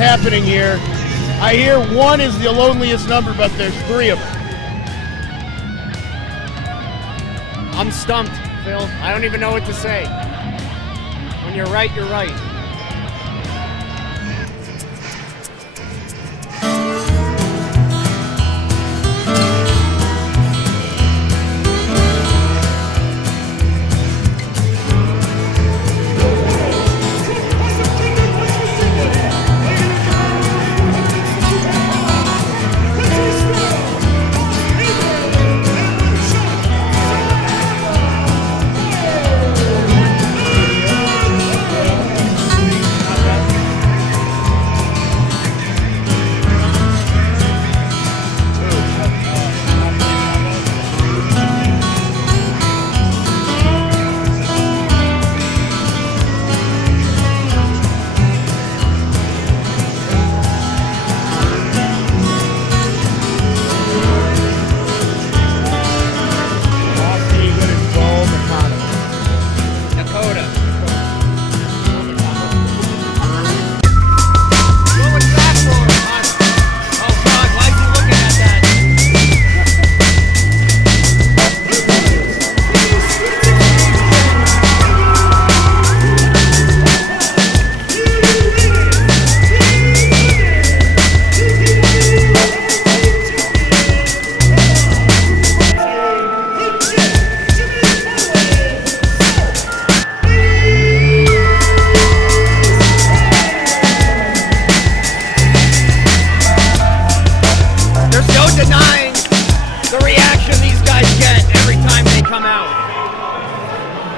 happening here. I hear one is the loneliest number, but there's three of them. I'm stumped, Phil. I don't even know what to say. When you're right, you're right.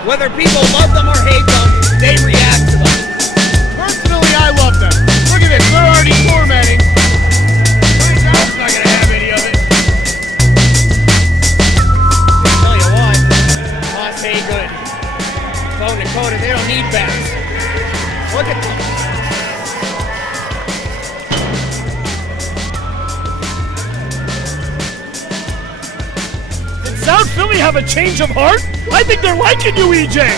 Whether people love them or hate them, they react to them. Personally, I love them. Look at this, they're already tormenting. Brian Johnson's not going to have any of it. I'll tell you what, Haas Haygood, Bo Nakota, they don't need bats. Look at them. South Philly have a change of heart? I think they're liking you, EJ.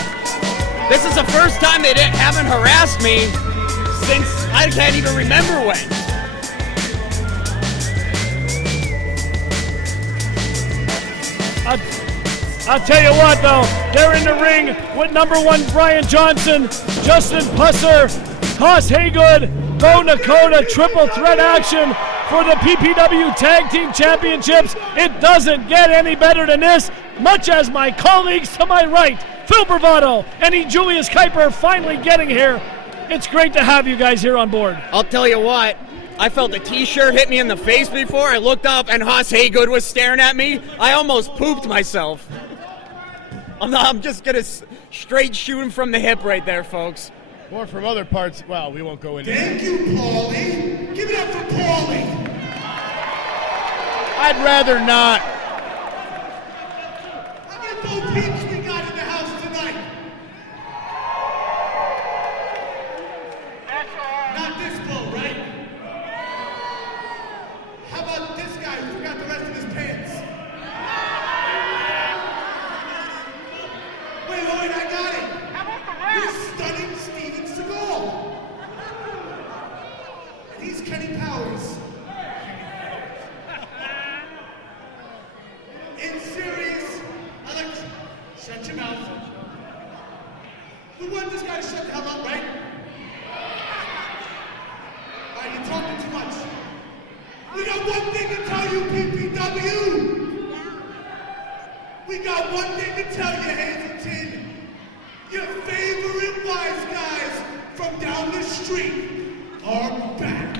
This is the first time they haven't harassed me since I can't even remember when. I'll tell you what, though, they're in the ring with number one Brian Johnson, Justin Pusser, Haas Haygood, Bo Nakota, triple threat action for the PPW Tag Team Championships. It doesn't get any better than this, much as my colleagues to my right, Phil Bravado and E. Julius Kuiper, finally getting here. It's great to have you guys here on board. I'll tell you what, I felt a t-shirt hit me in the face before. I looked up and Haas Haygood was staring at me. I almost pooped myself. I'm just going to straight shoot him from the hip right there, folks. Or from other parts, well, we won't go into that. Thank you, Paulie. Give it up for Paulie. I'd rather not. How many Bo Peeps we got in the house tonight? Not this Bo, right? How about this guy who forgot the rest of his pants? Wait, I got it. How about the rest? You're stunning Steven Seagal. And he's Kenny Powers. In serious, I like to shut your mouth. We want this guy to shut the hell up, right? Alright, you're talking too much. We got one thing to tell you, PPW. We got one thing to tell you, Hazleton. Your favorite wise guys from down the street are back.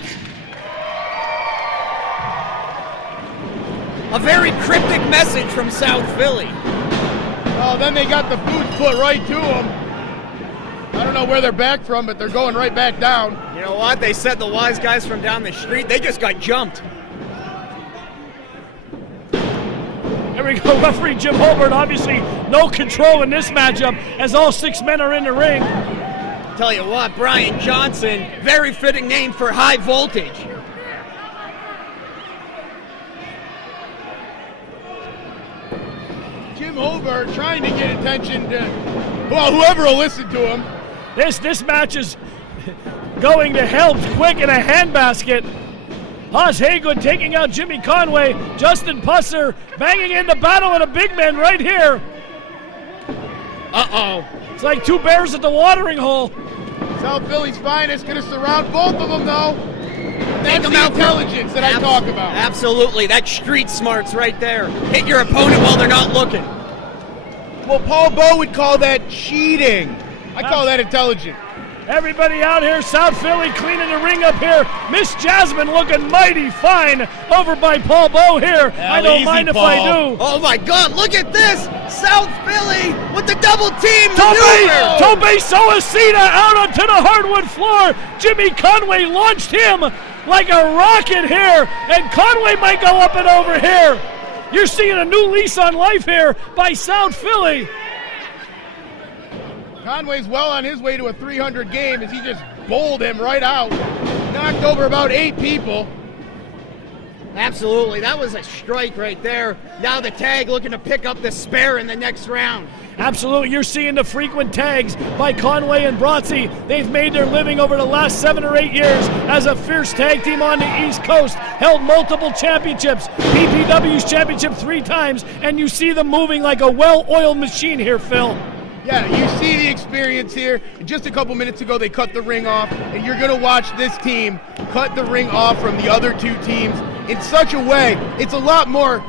A very cryptic message from South Philly. Oh, then they got the boot put right to them. I don't know where they're back from, but they're going right back down. You know what? They said the wise guys from down the street, they just got jumped. There we go, referee Jim Holbert, obviously no control in this matchup as all 6 men are in the ring. Tell you what, Brian Johnson, very fitting name for high voltage. Jim Holbert trying to get attention to, well, whoever will listen to him. This match is, going to help quick in a handbasket. Haas Haygood taking out Jimmy Conway. Justin Pusser banging in the battle and a big man right here. Uh-oh. It's like two bears at the watering hole. South Philly's finest, gonna surround both of them though. That's them the out. intelligence that I talk about. Absolutely, that's street smarts right there. Hit your opponent while they're not looking. Well, Paul Bowe would call that cheating. I call that intelligent. Everybody out here, South Philly cleaning the ring up here. Miss Jasmine looking mighty fine over by Paul Bowe here. I don't mind if I do. Oh my God, look at this! South Philly with the double team maneuver! Tobe Soacita out onto the hardwood floor. Jimmy Conway launched him like a rocket here, and Conway might go up and over here. You're seeing a new lease on life here by South Philly. Conway's well on his way to a 300 game as he just bowled him right out. Knocked over about 8 people. Absolutely, that was a strike right there. Now the tag looking to pick up the spare in the next round. Absolutely, you're seeing the frequent tags by Conway and Brotzi. They've made their living over the last 7 or 8 years as a fierce tag team on the East Coast. Held multiple championships, PPW's championship 3 times, and you see them moving like a well-oiled machine here, Phil. Yeah, you see the experience here. Just a couple minutes ago, they cut the ring off, and you're going to watch this team cut the ring off from the other 2 teams in such a way. It's a lot more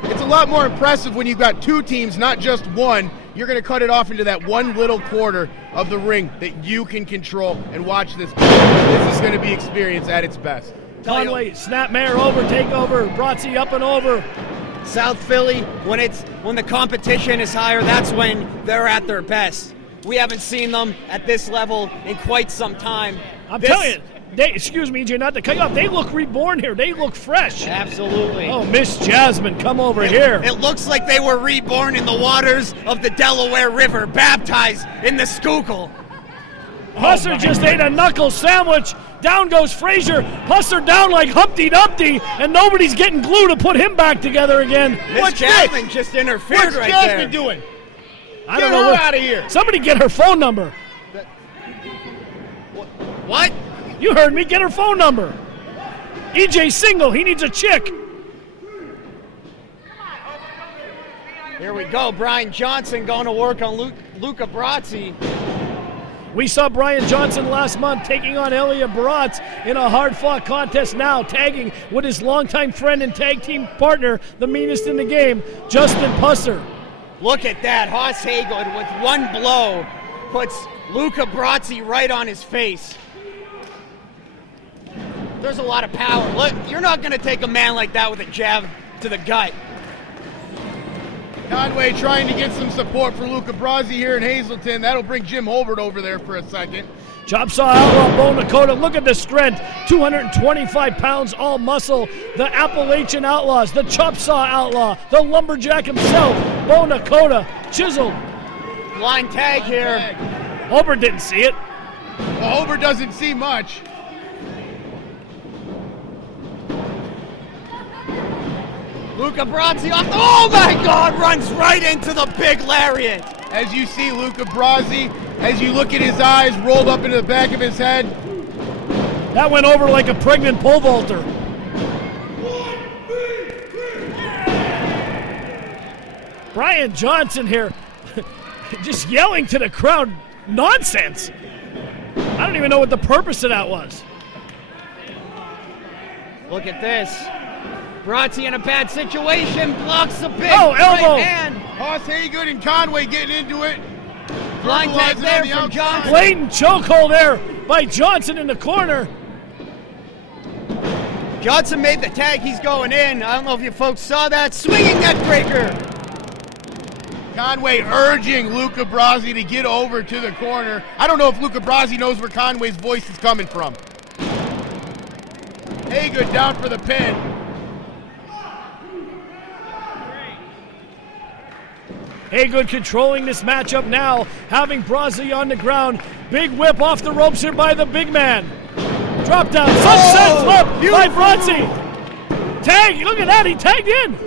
impressive when you've got 2 teams, not just one. You're going to cut it off into that one little quarter of the ring that you can control, and watch this. This is going to be experience at its best. Conway, snapmare over, takeover, Brotzi up and over. South Philly, when the competition is higher, that's when they're at their best. We haven't seen them at this level in quite some time. I'm telling you, excuse me, EJ, not to cut you off, they look reborn here. They look fresh. Absolutely. Oh, Miss Jasmine, come over here. It looks like they were reborn in the waters of the Delaware River, baptized in the Schuylkill. Husser just ate a knuckle sandwich. Down goes Frazier. Husser down like Humpty Dumpty, and nobody's getting glue to put him back together again. Miss Jasmine just interfered What's right Jasmine there. doing? I don't Get know her out of here. Somebody get her phone number. What? You heard me. Get her phone number. EJ single. He needs a chick. Here we go. Brian Johnson going to work on Luca Brotzi. We saw Brian Johnson last month taking on Elia Baratz in a hard-fought contest now, tagging with his longtime friend and tag team partner, the meanest in the game, Justin Pusser. Look at that. Haas Haygood with one blow puts Luca Brotzi right on his face. There's a lot of power. Look, you're not going to take a man like that with a jab to the gut. Conway trying to get some support for Luca Brasi here in Hazleton. That'll bring Jim Holbert over there for a second. Chop Saw Outlaw, Bo Nakota. Look at the strength. 225 pounds, all muscle. The Appalachian Outlaws, the Chop Saw Outlaw, the Lumberjack himself, Bo Nakota, chiseled. Line tag here. Holbert didn't see it. Well, Holbert doesn't see much. Luca Brasi off. Oh my God! Runs right into the big lariat. As you see Luca Brasi, as you look at his eyes rolled up into the back of his head. That went over like a pregnant pole vaulter. Brian Johnson here, just yelling to the crowd nonsense. I don't even know what the purpose of that was. Look at this. Brotzi in a bad situation, blocks a big elbow. right hand. Haas Haygood and Conway getting into it. Line tag there from Johnson. Blatant chokehold there by Johnson in the corner. Johnson made the tag, he's going in. I don't know if you folks saw that. Swinging neck breaker. Conway urging Luca Brasi to get over to the corner. I don't know if Luca Brasi knows where Conway's voice is coming from. Haygood down for the pin. Haygood controlling this matchup now, having Brasi on the ground. Big whip off the ropes here by the big man. Drop down, sunset flip by Brasi. Tag, look at that, he tagged in.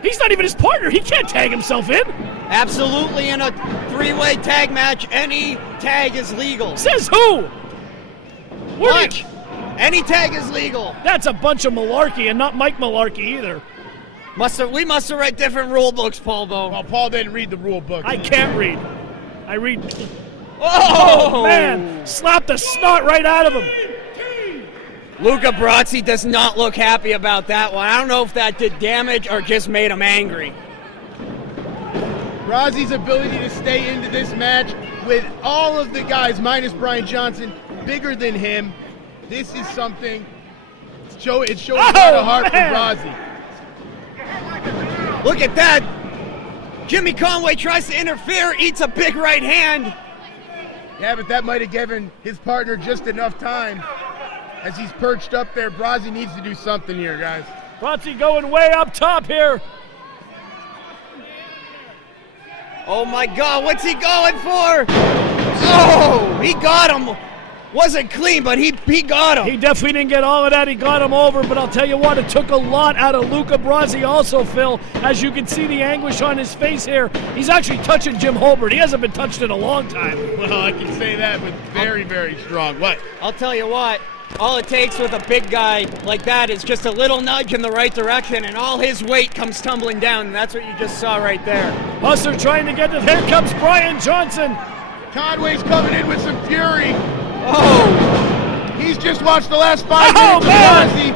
He's not even his partner, he can't tag himself in. Absolutely, in a three-way tag match, any tag is legal. Says who? Watch. Any tag is legal. That's a bunch of malarkey, and not Mike Malarkey either. We must have read different rule books, Paul. Well, Paul didn't read the rule book. I can't read. I read. Oh, Man, slapped the snot right out of him. Luca Brasi does not look happy about that one. I don't know if that did damage or just made him angry. Brasi's ability to stay into this match with all of the guys, minus Brian Johnson, bigger than him. This is something. It shows a lot of heart for Brasi. Look at that. Jimmy Conway tries to interfere, eats a big right hand. Yeah, but that might have given his partner just enough time. As he's perched up there, Brasi needs to do something here, guys. Brasi going way up top here. Oh my God, what's he going for? Oh, he got him. Wasn't clean, but he got him. He definitely didn't get all of that. He got him over, but I'll tell you what, it took a lot out of Luca Brasi also, Phil. As you can see the anguish on his face here. He's actually touching Jim Holbert. He hasn't been touched in a long time. Well, I can say that, but very, very strong. What? I'll tell you what, all it takes with a big guy like that is just a little nudge in the right direction, and all his weight comes tumbling down, and that's what you just saw right there. Hustler trying to get it. Here comes Brian Johnson. Conway's coming in with some fury. Oh! He's just watched the last 5 minutes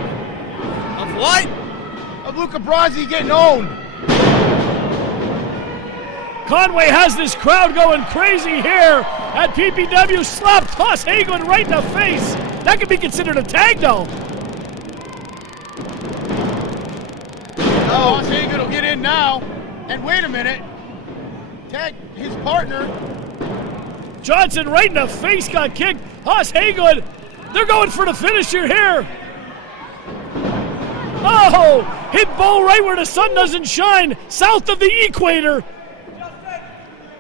Of what? of Luca Brasi getting owned. Conway has this crowd going crazy here at PPW. Slapped Hoss Hagelin right in the face. That could be considered a tag, though. Oh, Hoss Hagelin will get in now. And wait a minute. Tag his partner. Johnson right in the face got kicked. Hoss Hagelin, they're going for the finisher here. Oh, hit Bo right where the sun doesn't shine, south of the equator.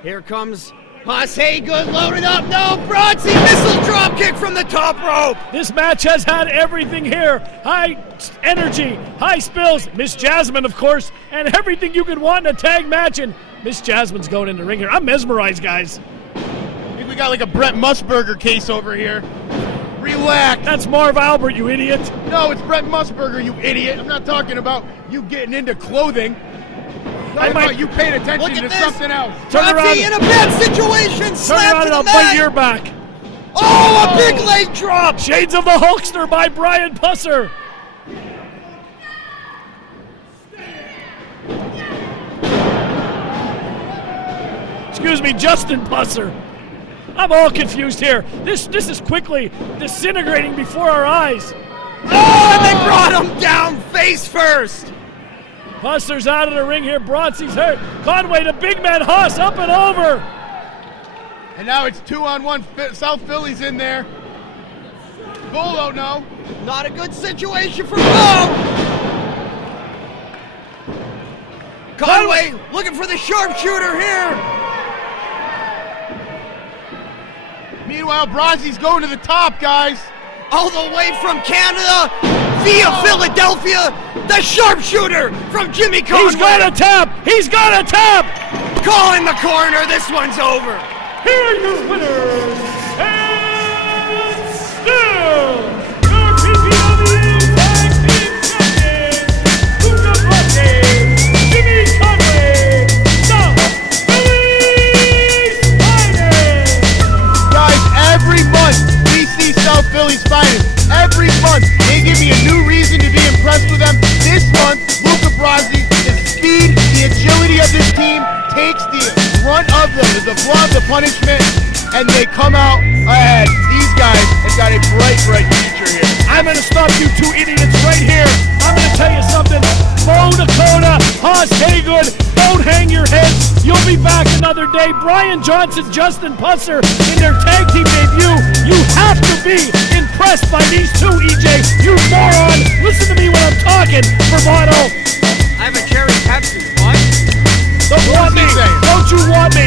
Here comes Hoss Hagelin loaded up. No, Brasi missile drop kick from the top rope. This match has had everything here. High energy, high spills, Miss Jasmine, of course, and everything you could want in a tag match. And Miss Jasmine's going in the ring here. I'm mesmerized, guys. We got like a Brett Musburger case over here. Relax. That's Marv Albert, you idiot. No, it's Brett Musburger, you idiot. I'm not talking about you getting into clothing. I'm talking about you paying attention to something else. Brasi in a bad situation. Turn around and I'll bite your back. Oh, a big leg drop. Shades of the Hulkster by Brian Pusser. Excuse me, Justin Pusser. I'm all confused here. This is quickly disintegrating before our eyes. Oh, and they brought him down face first. Pusser's out of the ring here. Brasi's hurt. Conway, the big man, Hoss, up and over. And now it's 2-on-1. South Philly's in there. Bolo, no. Not a good situation for Bo. Conway looking for the sharpshooter here. Meanwhile, Brasi's going to the top, guys. All the way from Canada via Philadelphia, the sharpshooter from Jimmy Conway. He's got a tap. He's got a tap. Call in the corner. This one's over. Here are your winners, and still your PPW Tag Team Champions, Luca Brasi, Jimmy Conway, South Philly's finest. Guys, every month we see South Philly's finest. Every month they give me a new reason to be impressed with them. This month, Luca Brasi, the speed, the agility of this team takes the brunt of the brunt of the punishment, and they come out ahead. These guys have got a bright, bright future here. I'm going to stop you two idiots right here. I'm going to tell you something. Bo Dakota, Hoss Hagelin, don't hang your heads. You'll be back another day. Brian Johnson, Justin Pusser in their tag team debut. You have to be impressed by these two, EJ. You moron. Listen to me when I'm talking, Bravado. I have a cherry Pepsi. What? Don't want me. Don't you want me?